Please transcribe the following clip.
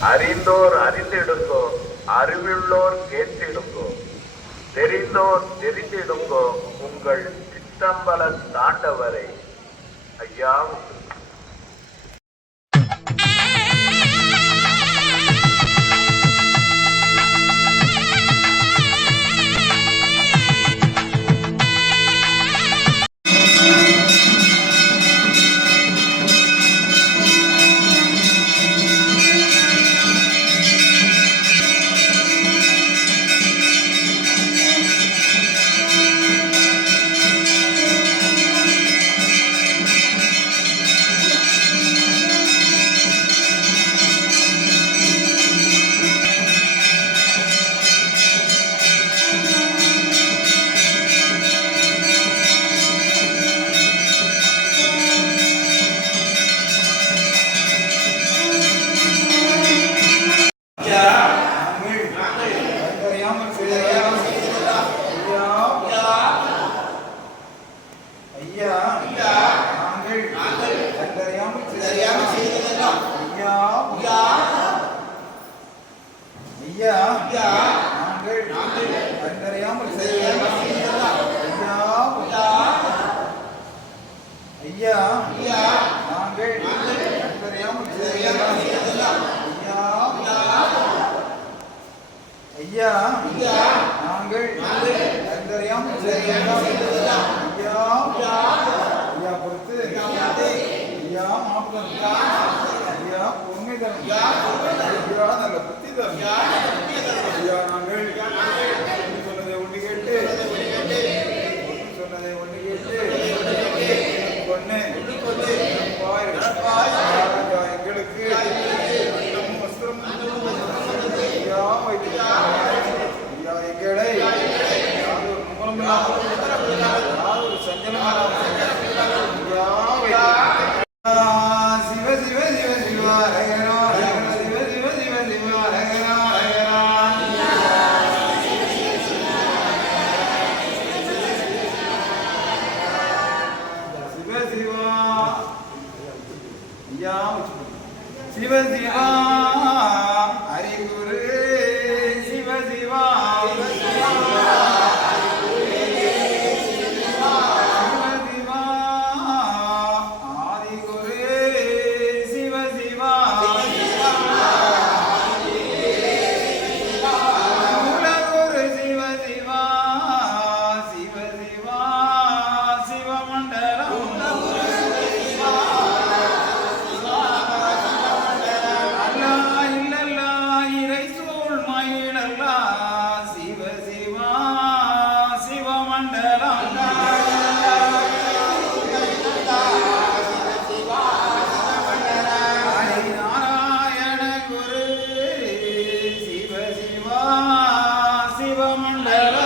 அறிந்தோர் அறிந்திடுங்கோ அறிவுள்ளோர் கேட்டிடுங்கோ. தெரிந்தோர் தெரிந்திடுங்கோ உங்கள் சித்தம்பல தாண்டவரை. ஐயா ஐயா ஐயா நாங்கள் அறியாமல் செய்ததெல்லாம் ஐயா ஐயா நாங்கள் அறியாமல் செய்ததெல்லாம் ஐயா ஐயா நாங்கள் அறியாமல் செய்ததெல்லாம் ஐயா ஐயா பொறுத்து ஐயா மாப்பிளம் பொறுமை தரும் ஐயா நல்ல புத்தி சொன்னதை ஒன்று கேட்டு சொன்னதை ஒன்று கேட்டு பொண்ணு பாய் Siva Siva. Ah. Nara.